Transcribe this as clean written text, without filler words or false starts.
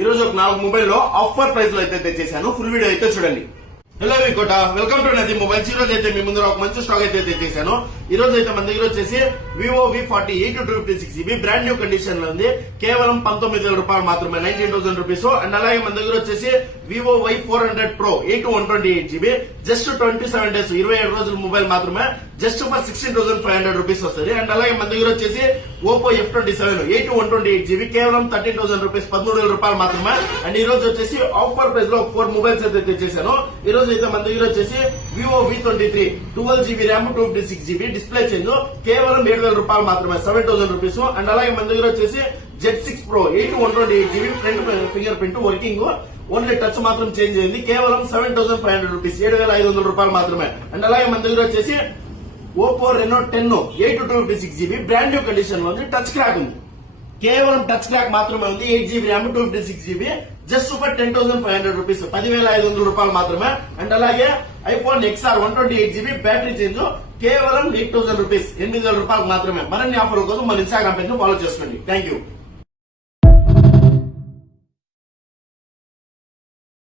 ఈ రోజు ఒక 4 మొబైల్ లో ఆఫర్ ప్రైస్ లో అయితే తెచ్చేసాను. ఫుల్ వీడియో అయితే చూడండి. హలో వికోట, వెల్కమ్ టు నది మొబైల్స్. ఈ రోజు అయితే మీ ముందర ఒక మంచి స్టాక్ అయితే తెచ్చేసాను. ఈ రోజు అయితే మన దగ్గర వచ్చేసి Vivo V40 256GB brand new condition లో ఉంది. కేవలం 19,000 రూపాయలు మాత్రమే, 19,000 రూపీస్. అండ్ అలాగే మన దగ్గర వచ్చేసి Vivo Y400 Pro 128GB just 27 days 27 రోజుల మొబైల్ మాత్రమే, జస్ట్ ఫర్ 16,500 రూపీస్ వస్తుంది. అండ్ అలాగే మన దగ్గర వచ్చేసి ఓపో F27 128GB కేవలం 13,000 రూపీస్, 13,000 రూపాయలు మాత్రమే. అండ్ ఈ రోజు వచ్చేసి ఆఫర్ ప్రైస్ లో 4 మొబైల్స్ అయితే తెచ్చేసాను. ఈ రోజు అయితే మన దగ్గర వచ్చేసి Vivo V23 12GB RAM 256GB display change కేవలం 7,000 రూపాయలు మాత్రమే, 7,000 రూపీస్. అండ్ అలాగే మన దగ్గర వచ్చేసి Z6 Pro 128GB front finger print working, only touch మాత్రం చేంజ్ అయింది, కేవలం 7,500 రూపీస్, 7,500 రూపాయలు మాత్రమే. అండ్ అలాగే మన దగ్గర వచ్చేసి Oppo Renault 10 826GB brand new condition లో ఉంది, టచ్ క్రాక్ ఉంది, కేవలం టచ్ క్రాక్ మాత్రమే ఉంది, 8GB RAM 256GB just super 10,500 rupees, 10,500 రూపాయలు మాత్రమే. అండ్ అలాగే iPhone XR 128GB battery change కేవలం 8,000 రూపీస్, 8,000 రూపాయలు మాత్రమే. మరిన్ని ఆఫర్ల కోసం మన ఇన్స్టాగ్రామ్ పేజ్ ఫాలో చేసుకోండి. Thank you.